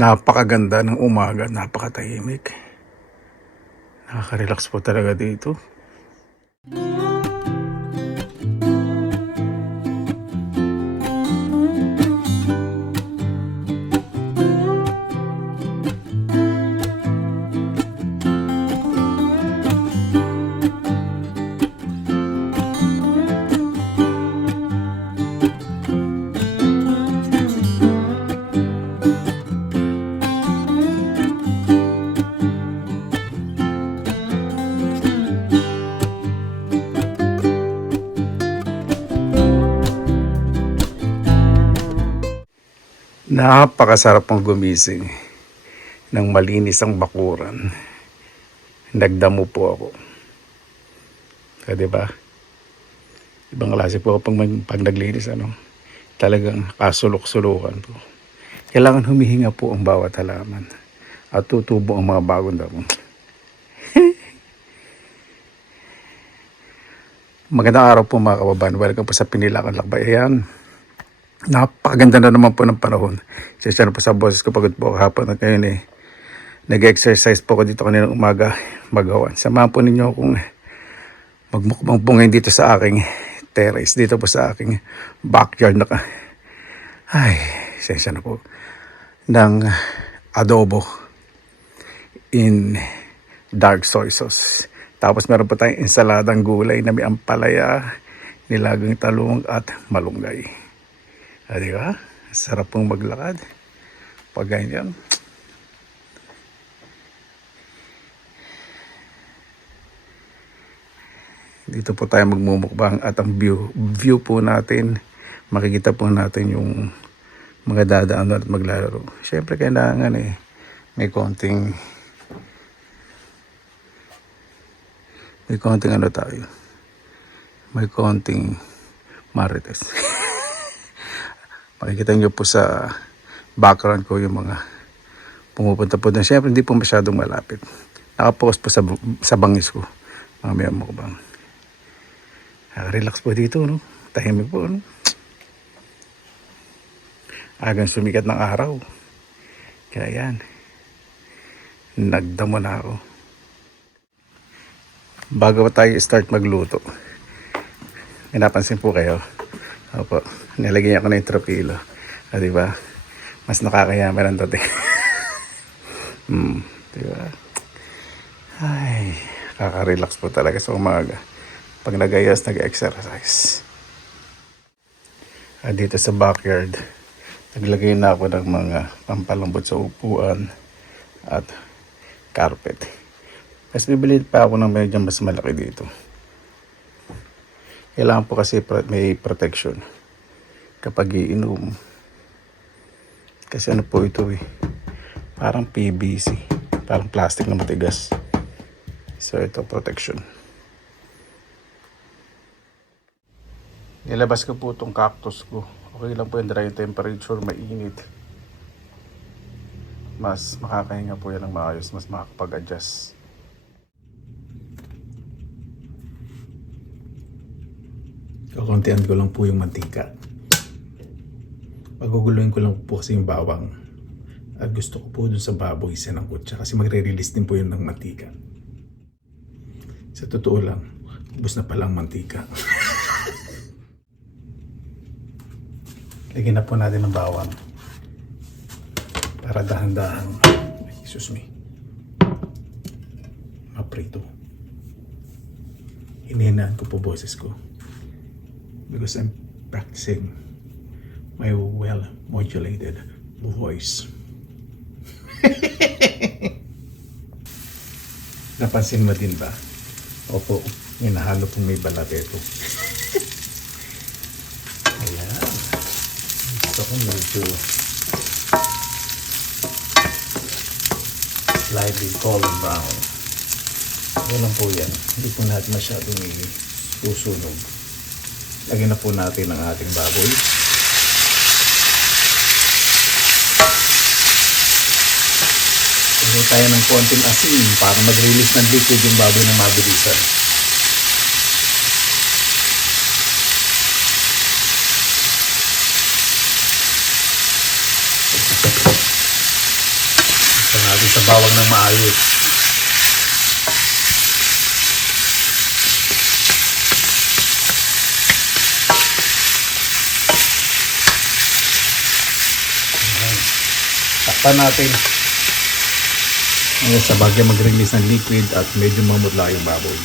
Napakaganda ng umaga, napakatahimik. Nakaka-relax po talaga dito. Napakasarap pong gumising ng malinis ang bakuran. Nagdamo po ako. Diba? Ibang klase po ako pag naglinis, ano? Talagang kasulok-sulukan po. Kailangan humihinga po ang bawat halaman at tutubo ang mga bagong damo. Magandang araw po mga kababayan. Welcome po sa Pinilakan Lakbay. Ayan. Napakaganda na naman po ng panahon. Sensya na po sa boses ko, pagod po hapon at ngayon nag-exercise po ako dito kaninang umaga magawan. Samahan po ninyo akong magmukbang po ngayon dito sa aking terrace, dito po sa aking backyard sensya na po, ng adobo in dark soy sauce. Tapos meron po tayong ensaladang gulay na may ampalaya, nilagang talong at malunggay. Diba? Sarap pong maglakad pag ganyan. Dito po tayo magmumukbang at ang view po natin, makikita po natin yung mga dadaan at maglalaro. Siyempre kailangan may konting tayo. May konting marites. Makikita nyo po sa background ko yung mga pumupunta po doon. Siyempre hindi po masyadong malapit. Nakapokus po sa bangis ko. Mamaya mo ko bang. Relax po dito, no? Tahimik po, no? Agang sumikat ng araw. Kaya yan. Nagdamo na ako. Bago pa tayo start magluto, may napansin po kayo. Opo, nilagyan ako ng tropilo. Diba? Mas nakakayaman ang dating. Diba? Ay, kaka-relax po talaga sa umaga pag nag-ayos, nag-exercise. Dito sa backyard, naglagay na ako ng mga pampalambot sa upuan at carpet. Mas bibili pa ako ng medyo mas malaki dito. Kailangan po kasi may protection kapag iinom. Kasi ano po ito parang PVC, parang plastic na matigas. So ito protection. Nilabas ko po itong cactus ko. Okay lang po yung dry temperature, mainit. Mas makakahinga po yan ng maayos, mas makakapag-adjust. Kakuntihan ko lang po yung mantika. Paguguluhin ko lang po kasi yung bawang. At gusto ko po dun sa baboy sinangkot siya kasi magre-release din po yun ng mantika. Sa totoo lang, ubos na palang mantika. Lagyan na po natin ng bawang. Para dahan-dahan. Excuse me. Maprito. Hinihinaan ko po boses ko. Because I'm practicing my well-modulated voice. Napansin mo din ba? Opo, hinahalo pong may balat ito. Ayan. Gusto ko medyo slightly golden brown. Walang po yan. Hindi po natin masyadong susunog. Lagyan na po natin ang ating baboy. Lagyan tayo ng konting asin para mag-release ng liquid yung baboy ng mabilisan. So natin sa bawang ng maayos. Takpan natin. Ngayon sa bagay mag-release ng liquid at medyo mamudla yung baboy.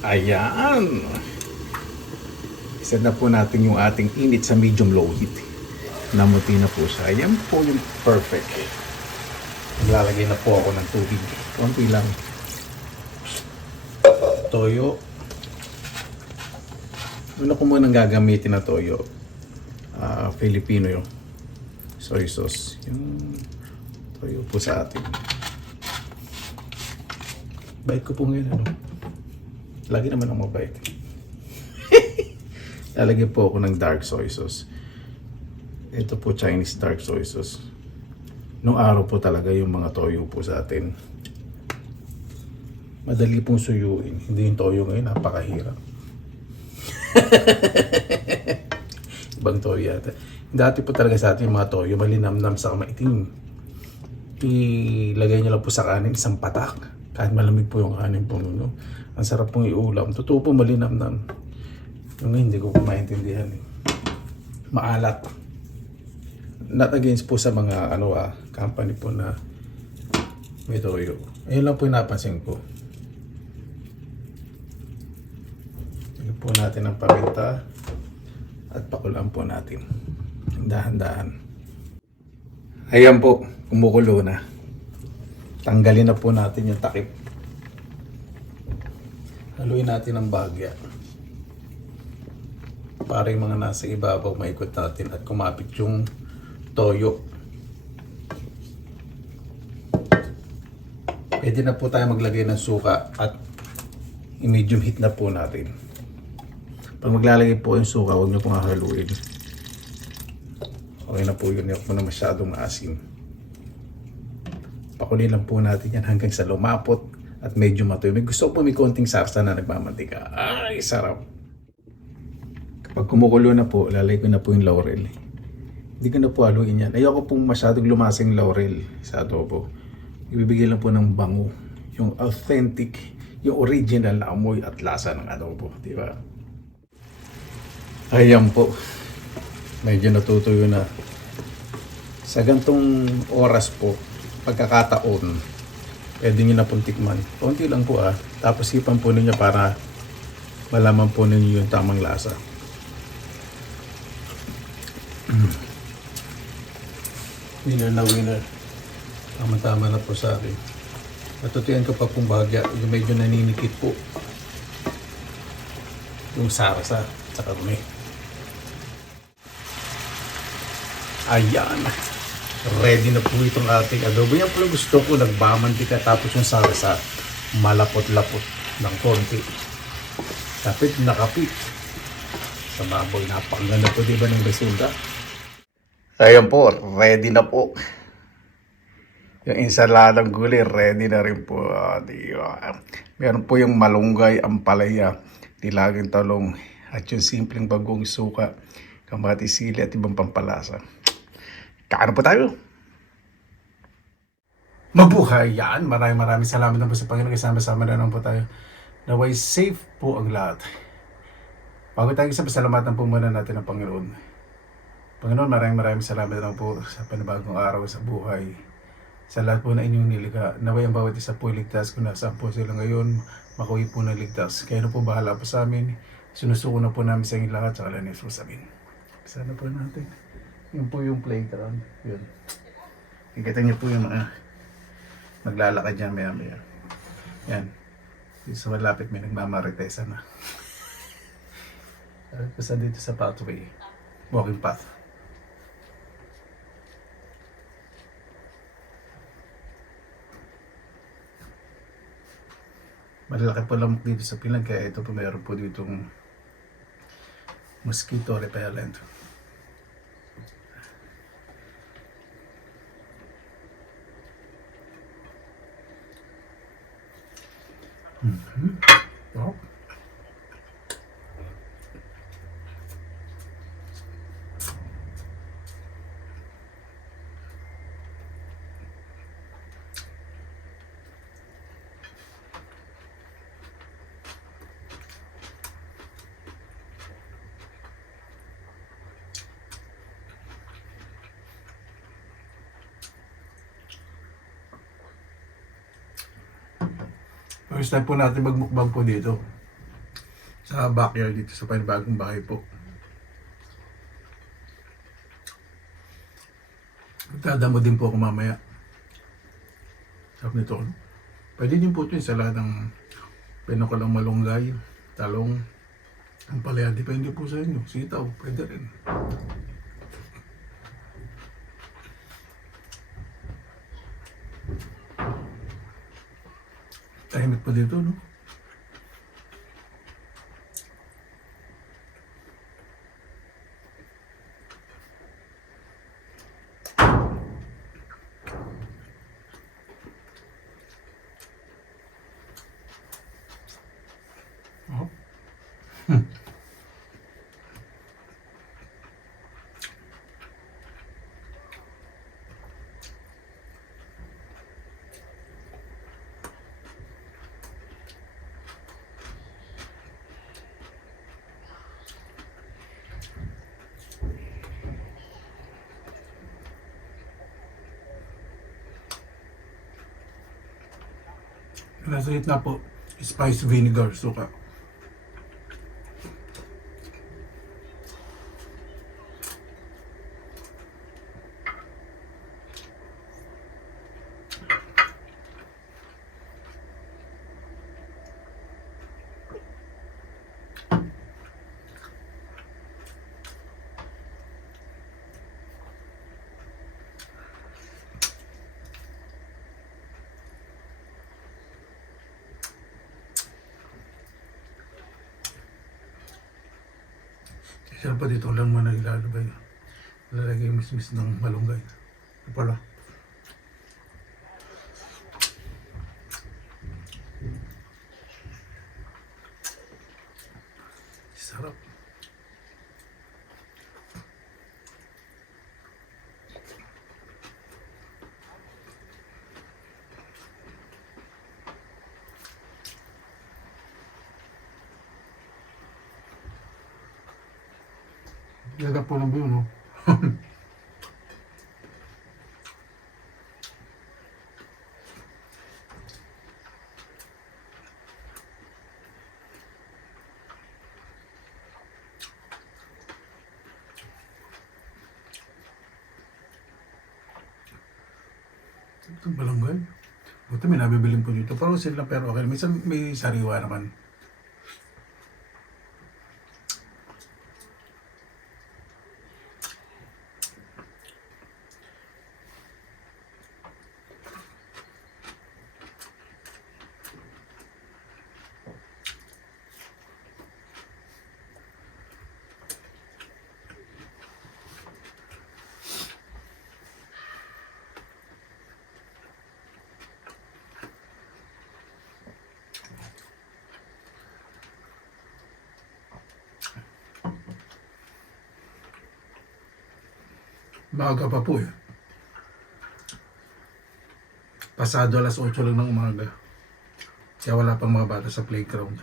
Ayan. Iset na po natin yung ating init sa medium low heat. Namuti na po siya. Ayan po yung perfect. Maglalagay na po ako ng tubig. Konti lang. Toyo. Una ko munang gagamitin na toyo. Filipino yung soy sauce. Yung toyo po sa atin. Bait ko po ngayon, ano? Lagi naman ang mabait. Lalagyan po ako ng dark soy sauce. Ito po Chinese dark soy sauce. Nung araw po talaga yung mga toyo po sa atin. Madali pong suyuin. Hindi yung toyo ngayon, napakahirap. Ibang toyo yata. Dati po talaga sa atin yung mga toyo, malinamnam sa maitim. Ilagay nyo lang po sa kanin, isang patak. Kahit malamig po yung kanin po. No? Ang sarap pong iulam. Totoo po malinamnam. Yung hindi ko po maintindihan. Maalat. Not against po sa mga company po na may toyo. Ayun lang po yung napansin ko. Lagyan po natin ang paminta at pakulaan po natin. Dahan-dahan. Ayan po, kumukulo na. Tanggalin na po natin yung takip. Haluin natin ang bagya. Para yung mga nasa ibabaw maikot natin at kumapit yung toyo. Pwede na po tayo maglagay ng suka at i-medium heat na po natin. Pag maglalagay po yung suka, huwag nyo pong haluin. Okay na po yun, hindi po na masyadong asim. Pakunin lang po natin yan hanggang sa lumapot at medyo matuyo. May gusto po may konting sarsa na nagmamantika. Ay, sarap! Kapag kumukulo na po, lalagay ko na po yung laurel. Hindi ko na po haluin yan. Ayoko pong masyadong lumasing laurel sa adobo. Ibibigay lang po ng bango. Yung authentic, yung original na amoy at lasa ng adobo. Di ba? Ayan po. Medyo natutuyo na. Sa gantong oras po, pagkakataon, pwede nyo na pong tikman. Konti lang po Tapos sipan po ninyo para malaman po ninyo yung tamang lasa. Winner na winner. Tama-tama na po sa akin. Natutian ko pa pong bahagya. Yung medyo naninikit po. Yung sarsa sa karne. Ayan. Ready na po itong ating adobo. Yan po gusto ko. Nagbamantika tapos yung sarsa malapot-lapot ng konti. Kapit na kapit. Sa baboy. Napakaganda po diba ng resulta? Ayan po. Ready na po. Yung ensaladang gulay, ready na rin po. Diba? Meron po yung malunggay, ampalaya, nilagang talong, at yung simpleng bagong suka, kamatis, sili at ibang pampalasa. Kaano po tayo? Mabuhay yan! Maraming salamat na po sa Panginoon. Kasama-sama na naman po tayo. Naway safe po ang lahat. Bago tayo sa pasalamatan po muna natin ang Panginoon. Panginoon, maraming salamat na po sa panibagong araw sa buhay. Sa lahat po na inyong nilikha. Naway ang bawat isa po ligtas kung nasaan po sila ngayon. Makuwi po na ligtas. Kaya na po bahala po sa amin. Sinusuko na po namin sa inyong lahat sa kalan ni Jesus. Amin. Sana po natin. Yun po yung playground. Yun. Kikita niyo po yung mga maglalakad dyan maya. Yan. Dito sa malapit may nagmamaritesa na. Basta dito sa pathway. Walking path. Malalaki po lamok dito sa Pilan, kaya ito po mayroon po ditong mosquito repellent. Oh. First time po natin magmukbang po dito. Sa backyard dito sa panibagong bahay po. Magdadamo din po ako mamaya. Sarap nito. Pwede din po ito yung salad ng pinakulang malunggay, talong, ang palaya. Depende po sa inyo. Sitaw, pwede rin. Tahimik pa dito, no? Oh. Nasa gitna po, spice vinegar, suka. Siya pa dito lang man ilalagay. Lalagay yung mismis ng malunggay. Ito pala. Sarap. Gagap po lang ba yun, no? Itong balanggal. Buti may nabibilin po dito. Parang sila pero okay. Minsan may sariwa naman. Maaga pa po eh. Pasado alas 8 lang ng umaga. Kaya wala pang mga bata sa playground.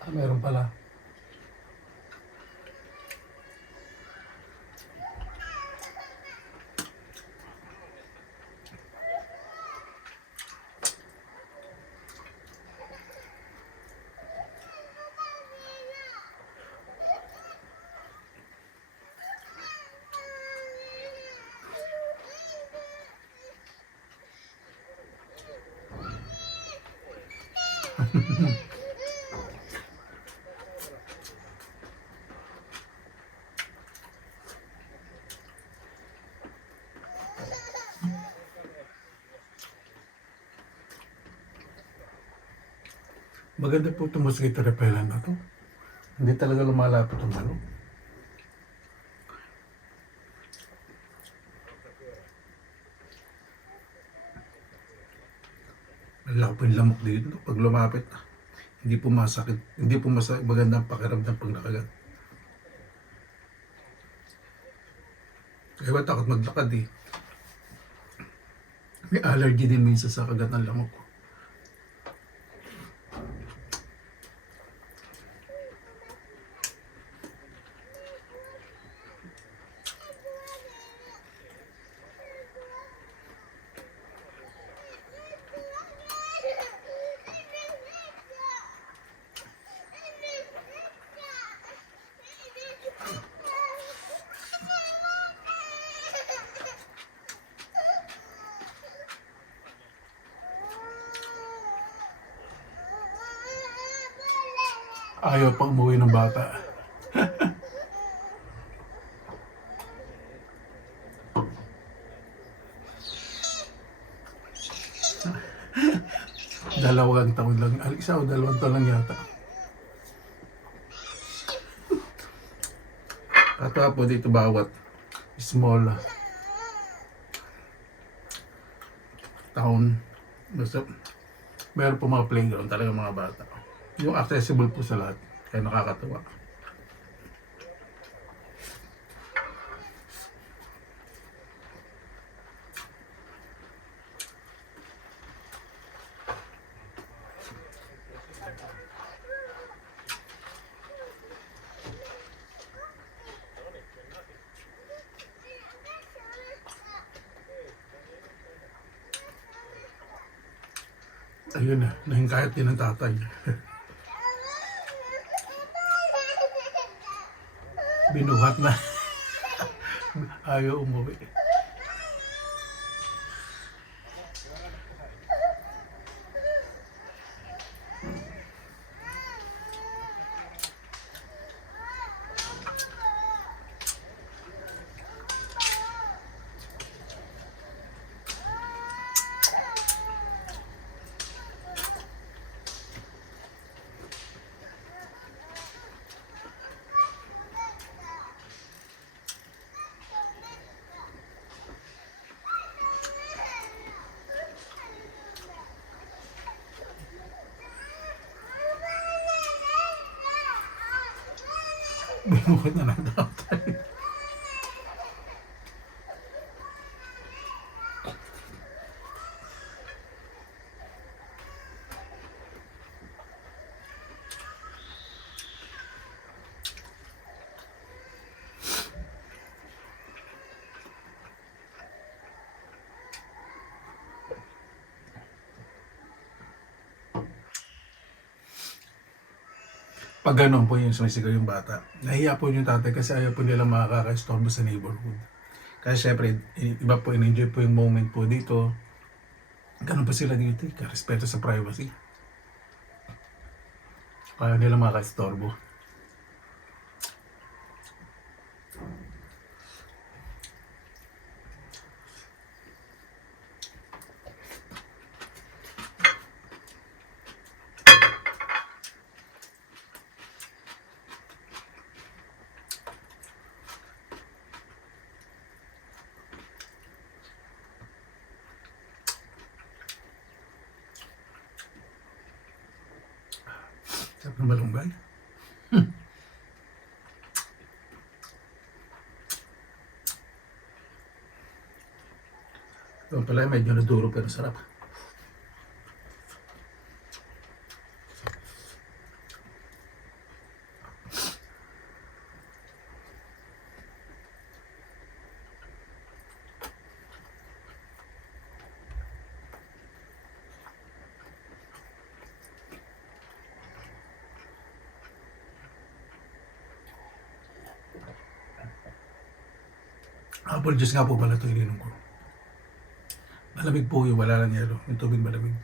Ah, meron pala. Maganda po itong mosquito repellent na to. Hindi talaga lumalapit ang ano. Malaki po yung lamok dito pag lumapit. Hindi po masakit. Hindi po maganda ang pakiramdam pag nakagat. Kaya ba takot maglakad eh. May allergy din minsan sa kagat ng lamok. Ayaw pa umuwi ng bata. Dalawang taon lang. Isa o dalawang taon lang yata. At po dito bawat small town. Basta meron po mga playground talaga mga bata. Yung accessible po sa lahat. Kaya nakakatuwa. Ayun na, nahingkayat din ng tatay. Binuhat na. Ayaw umuwi. Binuhat na ng tatay. Pag ganun po yung sumisigaw yung bata, nahiya po yung tatay kasi ayaw po nila makaka-istorbo sa neighborhood. Kasi syempre, iba po, in-enjoy po yung moment po dito. Ganun po sila dito, respeto sa privacy. Ayaw nila makaka-istorbo. Sarap ng malunggay. Ito pala medyo naduro pero sarap. Apple juice nga po pala ito ininom ko. Malamig po yung wala lang yelo. Yung tubig malamig.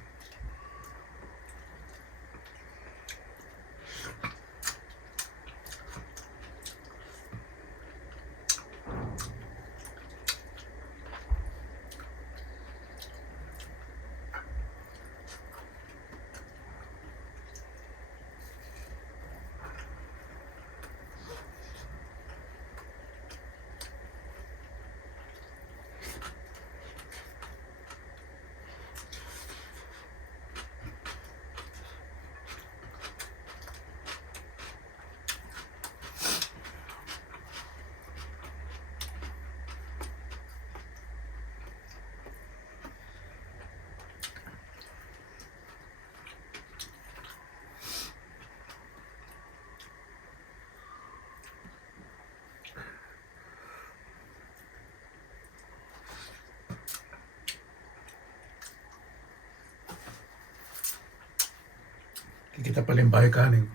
Kikita pala yung bahay kanin.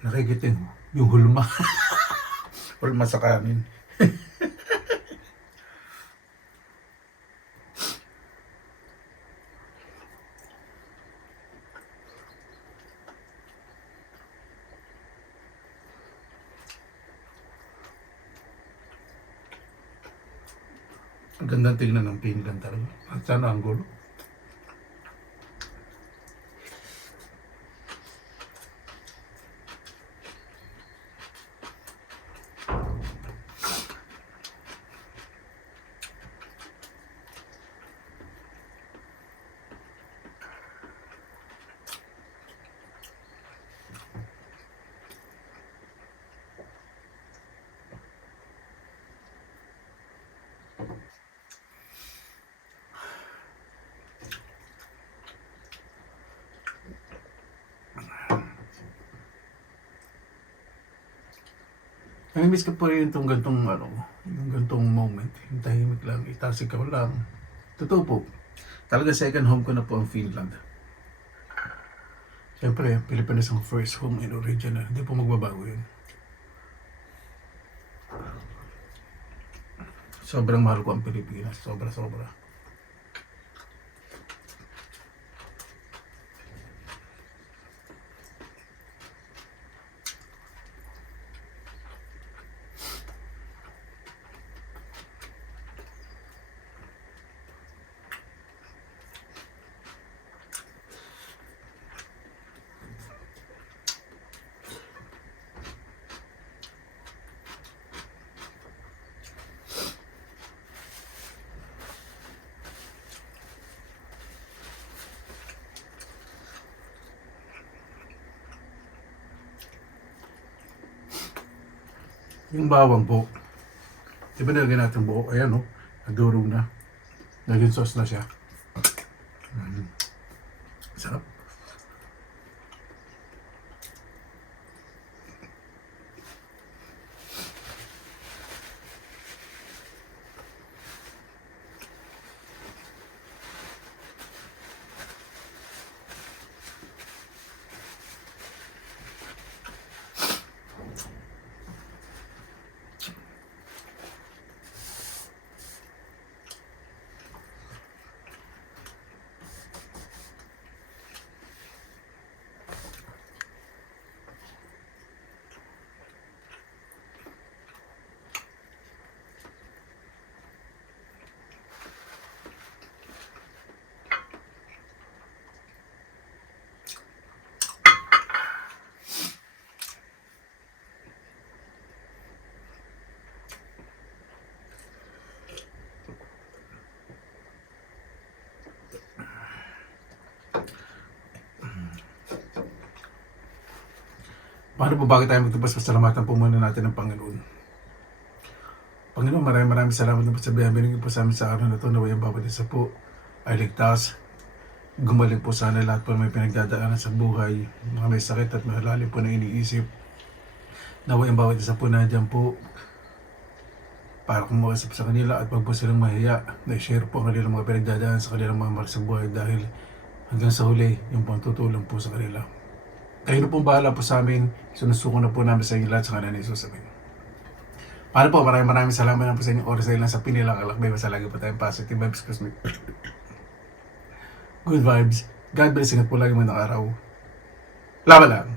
Nakikita yung hulma. Hulma sa kanin. Ang gandang tingnan ng Finland talaga. At sana ang gulo. Namimiss ko po rin itong gantong yung gantong moment. Yung tahimik lang, itas ikaw lang. Totoo po. Talaga second home ko na po ang Finland. Siyempre, Pilipinas ang first home and original. Hindi po magbabago yun. Sobrang mahal ko ang Pilipinas. Sobra-sobra. Yung bawang po. Di ba nilagyan natin buo? Ayan o. Nagdurog na. Naging sauce na siya. Sarap. Paano po bakit tayo magtubas? Pasalamatan po muna natin ng Panginoon. Panginoon, maraming salamat na po sa biyaya po sa amin sa araw na ito. Naway ang bawat isa po ay ligtas. Gumaling po sana lahat po may pinagdadaanan sa buhay. Mga may sakit at malalim po na iniisip. Naway ang bawat isa po na dyan po para kumakasap sa kanila at wag po silang mahiya na i-share po ang kanilang mga pinagdadaanan sa kanilang mga mahal sa buhay dahil hanggang sa huli, yung pong tutulong po sa kanila. Kayo na pong bahala po sa amin. Sinusuko na po namin sa inyo lahat sa kanan ni Jesus. Amen. Paano po? Maraming salamat na po sa inyong oras dahil lang sa Pinilang Alakbay. Basta lagi po tayong positive vibes. Good vibes. God bless. Ingat po lagi mo ng araw. Laban lang.